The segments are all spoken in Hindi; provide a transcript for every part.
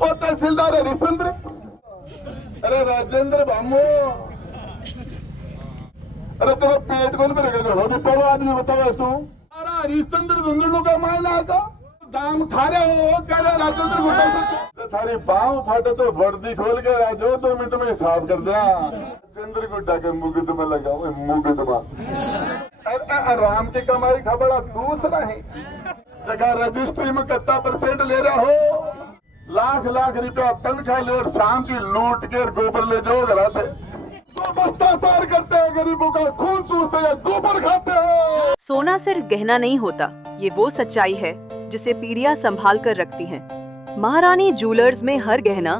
वो तहसीलदार हरिश्चंद्र, अरे राजेंद्र बामो, अरे तेरा पेट कौन भरेगा? जो भी पढ़ो आदमी बताओ तू। अरे हरिश्चंद्र धुंधलू का मायना का दाम खा रहे हो क्या राजेंद्र गुड्डा से? थारी बाँव फाटे तो वर्दी खोल के राजो 2 मिनट में हिसाब कर दिया। राजेंद्र गुड्डा के मुकदमा लगा हुआ मुकदमा। आराम की कमाई खबड़ा दूसरा है जगह रजिस्ट्री में 70% ले रहा हो, लाख लाख रुपया तनख्वाह ले और शाम की लूट के गोबर ले जाओ घर थे। तो भ्रष्टाचार करते हैं, गरीबों का खून चूसते हैं, गोबर खाते हैं। सोना सिर्फ गहना नहीं होता, ये वो सच्चाई है जिसे पीढ़ियां संभाल कर रखती हैं। महारानी ज्वेलर्स में हर गहना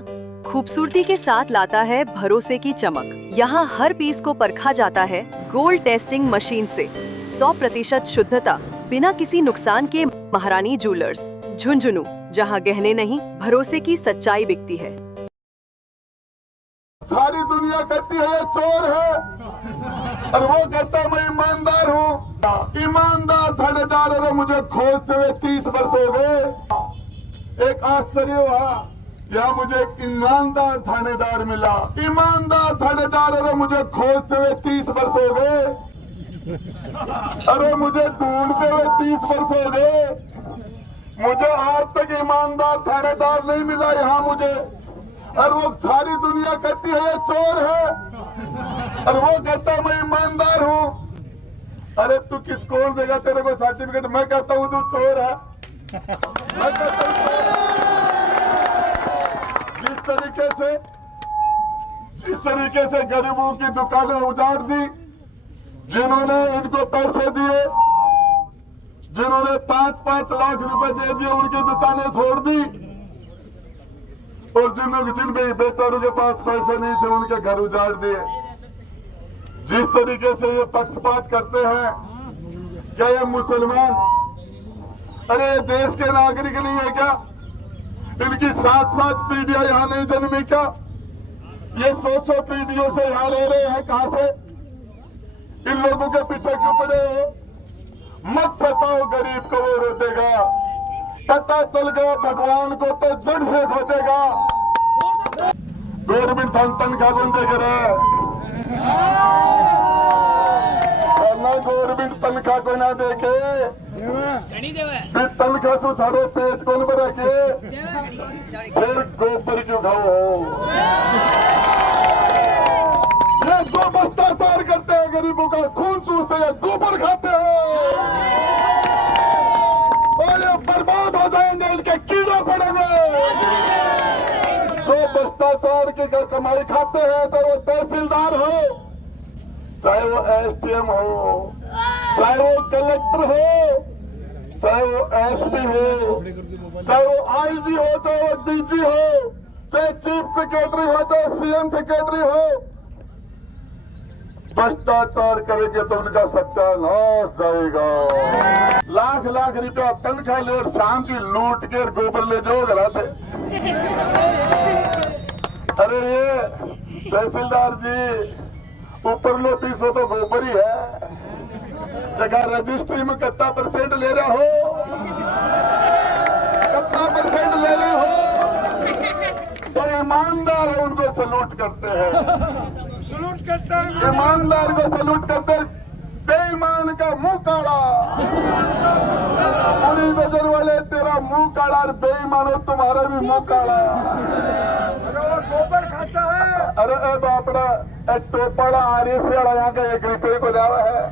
खूबसूरती के साथ लाता है भरोसे की चमक। यहाँ हर पीस को परखा जाता है गोल्ड टेस्टिंग मशीन से। 100% शुद्धता बिना किसी नुकसान के। महारानी ज्वेलर्स, झुंझुनू, जहाँ गहने नहीं भरोसे की सच्चाई बिकती है। सारी दुनिया कहती है ये चोर है और वो कहता मैं ईमानदार हूँ। ईमानदार थानेदार अरे मुझे खोजते हुए 30 वर्ष हो गए। एक आश्चर्य हुआ, यहाँ मुझे एक ईमानदार थानेदार मिला। ईमानदार थानेदार अरे मुझे खोजते हुए 30 वर्ष हो गए। अरे मुझे ढूंढते हुए 30 वर्ष हो गए। मुझे आज तक ईमानदार थानेदार नहीं मिला यहाँ मुझे। और वो सारी दुनिया कहती है ये चोर है और वो कहता मैं ईमानदार हूँ। अरे तू किस कौन देगा तेरे को सर्टिफिकेट? मैं कहता हूँ तू चोर है। मैं कहता हूँ जिस तरीके से गरीबों की दुकानें उजाड़ दी, जिन्होंने इनको पैसे दिए, जिन्होंने 5-5 लाख रुपए दे दिए, उनकी दुकानें छोड़ दी। और जिन बेचारों के पास पैसे नहीं थे उनके घर उजाड़ दिए। जिस तरीके से ये पक्षपात करते हैं, क्या ये मुसलमान अरे देश के नागरिक नहीं है क्या? इनकी 7-7 पीढ़ियां यहाँ नहीं जन्मी क्या? ये 100 पीढ़ियों से यहाँ रह रहे हैं, कहां से? इन लोगों के पीछे क्यों पड़े हो? मत सताओ गरीब को, वो रो देगा। पता चल गया भगवान को तो जड़ से खोदेगा। गवर्नमेंट तनख्वाह कौन देख रहा है? गवर्नमेंट तनख्वाह को ना देखे फिर तनख्वाह सुधारो, पेट कौन भरा के फिर गोबर क्यों खाओ? ये जो भ्रष्टाचार करते हैं, गरीबों का खून चूसते हैं, गोबर खाते हैं और ये बर्बाद हो जाएंगे, इनके कीड़े पड़ेंगे। जो भ्रष्टाचार की कमाई खाते हैं, चाहे वो तहसीलदार हो, चाहे वो एसडीएम हो, चाहे वो कलेक्टर हो, चाहे वो एसपी हो, चाहे वो आईजी हो, चाहे वो डीजी हो, चाहे चीफ सेक्रेटरी हो, चाहे सीएम सेक्रेटरी हो, भ्रष्टाचार करेंगे तो उनका सत्यानाश जाएगा। लाख लाख रुपया तनख्वाह ले और शाम की लूट के गोबर ले जाओ घर थे। अरे ये तहसीलदार जी, ऊपर लो पीसो तो गोबर ही है। जगह रजिस्ट्री में 70% ले रहा हो, 70% ले रहे हो तो ईमानदार है, उनको सलूट करते हैं। सलूट करता है, ईमानदार को सलूट करते, बेईमान का मुंह काला। पूरी नजर वाले तेरा मुंह काला और बेईमानो तुम्हारा भी मुंह काला। गोबर खाता है। अरे बापड़ा टोपाड़ा आरएसी वाला यहाँ का 1 रुपये को जावा है।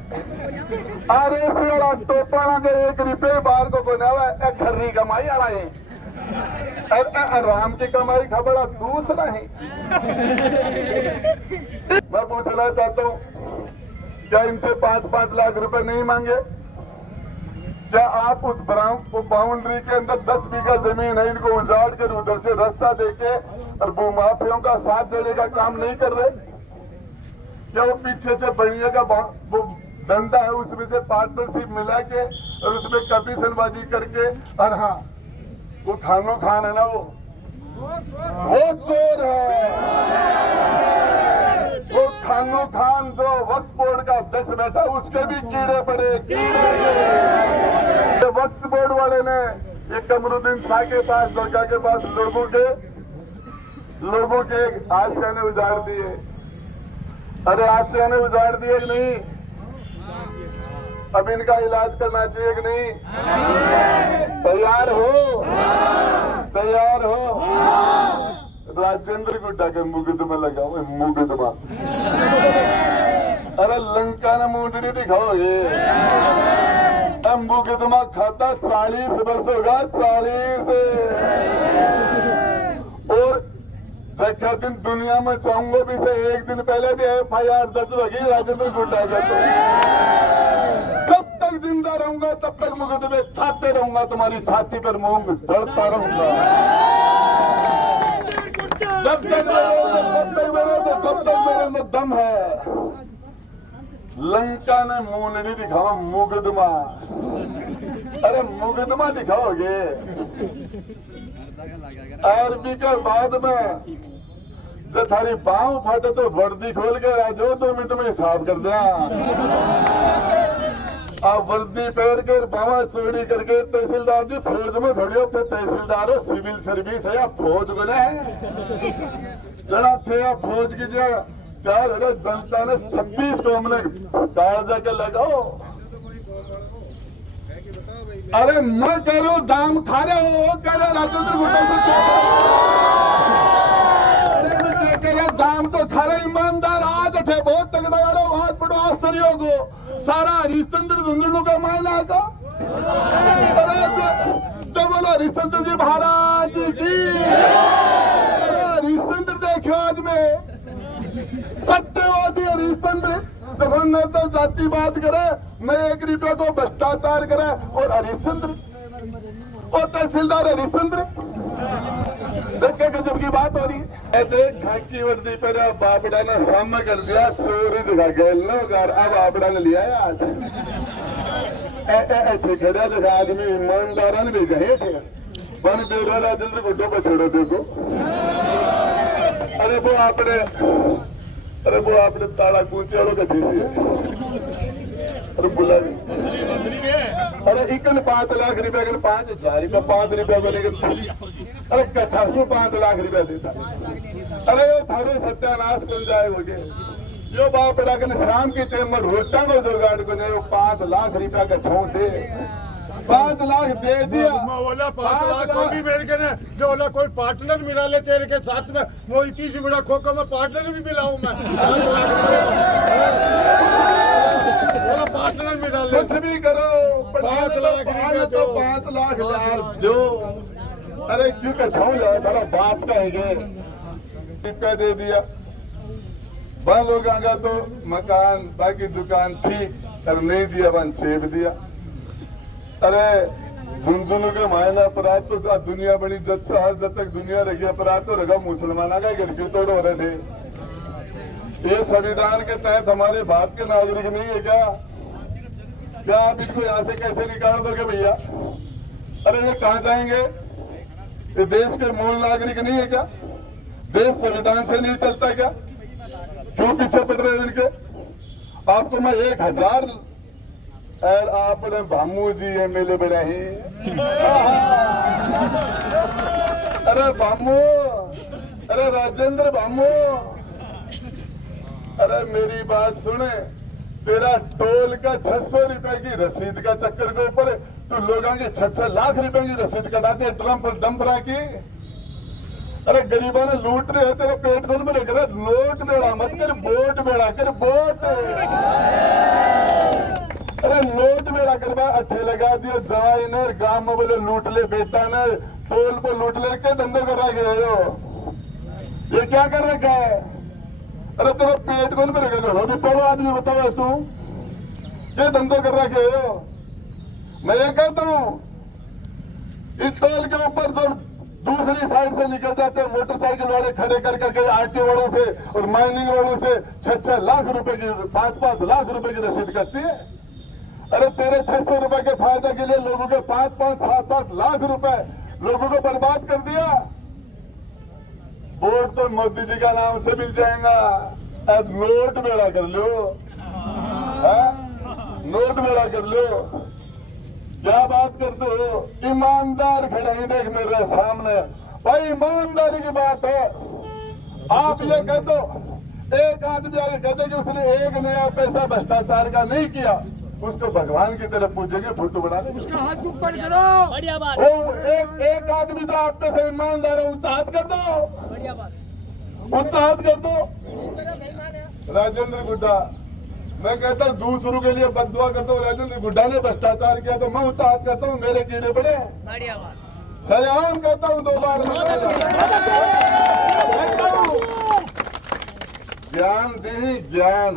आरएसी वाला टोपाड़ा का 1 रुपये बाहर को जावा है। खर्री कमाई वाला है, आराम की कमाई खबड़ा दूसरा है। मैं पूछना चाहता हूँ, क्या इनसे 5-5 लाख रुपए नहीं मांगे? क्या आप उस बाउंड्री के अंदर 10 बीघा जमीन है, इनको उजाड़ कर उधर से रास्ता देके और भूमाफियों का साथ देने का काम नहीं कर रहे? क्या वो पीछे से बढ़िया का वो धंधा है, उसमें से पार्टनरशिप मिला के और उसमें कमीशनबाजी करके, और हाँ वो खानो खान है ना, वो चोर है। वो खानो खान जो वक्फ बोर्ड का अध्यक्ष बैठा, उसके भी कीड़े पड़े, कीड़े। वक्फ बोर्ड वाले ने ये कमरुद्दीन शाह के पास, लड़का के पास लोगों के लोगों के आशिया ने उजाड़ दिए। अरे आशिया ने उजाड़ दिए कि नहीं? अब इनका इलाज करना चाहिए कि नहीं? तैयार हो? तैयार हो? राजेंद्र गुड्डा के मुकदमा लगाओ, मुकदमा। अरे लंका ने मुंडनी दिखाओगे। अब मुकदमा खाता 40 वर्ष होगा, 40। और जैसा दिन दुनिया में चाहूंगा भी से एक दिन पहले भी FIR दर्ज होगी राजेंद्र गुड्डा का। जब तक जिंदा रहूंगा तब तक मुकदमे खाते रहूंगा, तुम्हारी छाती पर मूंग दौड़ता रहूंगा। जब तक मेरे अंदर दम है। लंका ने मुंडनी दिखाओ, मुकदमा। अरे मुकदमा दिखाओगे। आर्मी के बाद में जब थारी पाँव फटे तो वर्दी खोल के राजो 2 मिनट में हिसाब कर दिया। आप वर्दी पहन कर बावा चोरी करके तहसीलदार जी फौज में थोड़ी होते, तहसीलदार हो सिविल सर्विस है या फौज को जरा थे या फौज की जो प्यार है जनता ने 26 को हमने कागजा के लगाओ। अरे मैं कह रहा हूँ दाम खा रहे हो, कह रहे राजेंद्र गुड्डा से कह रहे दाम तो खा रहे। ईमानदार आज उठे बहुत तगड़ा यार, आज बड़ो आश्चर्य होगो। सारा हरिश्चंद्र धुंधलू का मायना का। जब बोलो हरिश्चंद्र जी महाराज की। हरिश्चंद्र देखो आज में सत्यवादी हरिश्चंद्र जब न तो जाति बात करे, न 1 रुपये को भ्रष्टाचार करे। और हरिश्चंद्र और तहसीलदार हरिश्चंद्र देखे गजब की बात हो रही है। देख खाकी वर्दी पर बापड़ा ने सामना कर दिया, चोरी जगह गेल नो घर। अब बापड़ा ने लिया है आज ठेकेदार जगह आदमी ईमानदार ने भेजा है बन बेड़ा राजेंद्र गुड्डो को छोड़ो। देखो अरे वो आपने ताला कूचे वालों का देसी है। अरे बुला अरे इकन 5 लाख रुपया कर 5,000 रुपया 5 रुपया बनेगा। अरे कथा से 5 लाख रुपया देता। अरे वो थारे सत्यानाश बन जाए हो गए। जो बाप के शाम की टाइम में रोटा को जुगाड़ को नहीं, 5 लाख रुपया का छोड़ दे। 5 लाख दे दिया। बोला 5 लाख को भी मेरे के ना जो बोला कोई पार्टनर मिला ले तेरे के साथ में, वो इतनी सी बड़ा खोखो में पार्टनर भी मिलाऊं मैं। बोला पार्टनर मिला ले। कुछ भी करो 5 लाख तो 5 लाख यार जो। अरे क्यों कठाऊ जाओ, तेरा बाप का है रुपया दे दिया। वह लोग आगा तो मकान बाकी दुकान ठीक और नहीं दिया, वन छेप दिया। अरे झुंझुनू के मायना अपराध तो दुनिया बनी जब से हर जब तक दुनिया रही अपराध तो रखा मुसलमाना का गिरफ्तार तोड़ हो रहे थे। ये संविधान के तहत हमारे भारत के नागरिक नहीं है क्या आप इनको यहाँ से कैसे निकाल दोगे भैया? अरे ये कहाँ जाएंगे? ये देश के मूल नागरिक नहीं है क्या? देश संविधान से नहीं चलता क्या? क्यों पीछे पड़ रहे हैं इनके? आपको मैं 1000 और आपने भामू जी MLA बनाई। अरे भामू, अरे राजेंद्र भामू, अरे मेरी बात सुने। तेरा टोल का 600 रुपए की रसीद का चक्कर के ऊपर तू लोगों की 6 लाख रुपए की रसीद कटाते डंपरा की। अरे गरीबों ने लूट रहे हो, तेरे पेट खोल में रख रहे। नोट बेड़ा मत कर, वोट बेड़ा कर, वोट। अरे नोट बेड़ा करवा अच्छे लगा दियो जवाई ने गांव में बोले लूट ले बेटा ने, टोल पर लूट ले के धंधो कर रखे हो। ये क्या कर रखा है? अरे तेरा पेट कौन पर रखे? अभी पढ़ो आदमी बताओ तू ये धंधो कर रखे हो। मैं ये कहता हूँ इस टोल के ऊपर जब दूसरी साइड से निकल जाते हैं मोटरसाइकिल वाले खड़े कर करके RT वालों से और माइनिंग वालों से 6 लाख रुपए की 5 लाख रुपए की रसीद करती है। अरे तेरे 600 रुपए के फायदे के लिए लोगों के 5 7 लाख रुपए लोगों को बर्बाद कर दिया। वोट तो मोदी जी का नाम से मिल जाएगा। अब नोट बेड़ा कर लो, नोट बेड़ा कर लो। क्या बात करते हो? ईमानदार खड़ा ही देख मेरे सामने भाई, ईमानदारी की बात है। आप ये कहते हो, एक आदमी आगे कहते कि उसने एक नया पैसा भ्रष्टाचार का नहीं किया, उसको भगवान की तरफ पूछेंगे, फोटो बना लेंगे। उसका हाथ ऊपर करो। बढ़िया बात। ओ एक आदमी तो आप पे से ईमानदार है, ऊंचा हाथ कर दो, बढ़िया बात। ऊंचा हाथ कर दो। राजेंद्र गुड्डा, मैं कहता हूँ दूसरों के लिए बददुआ करता हूँ। राजेंद्र गुड्डा ने भ्रष्टाचार किया तो मैं ऊंचा हाथ करता हूँ, मेरे कीड़े पड़े। बढ़िया बात। सरेआम कहता हूँ 2 बार ज्ञान दे, ज्ञान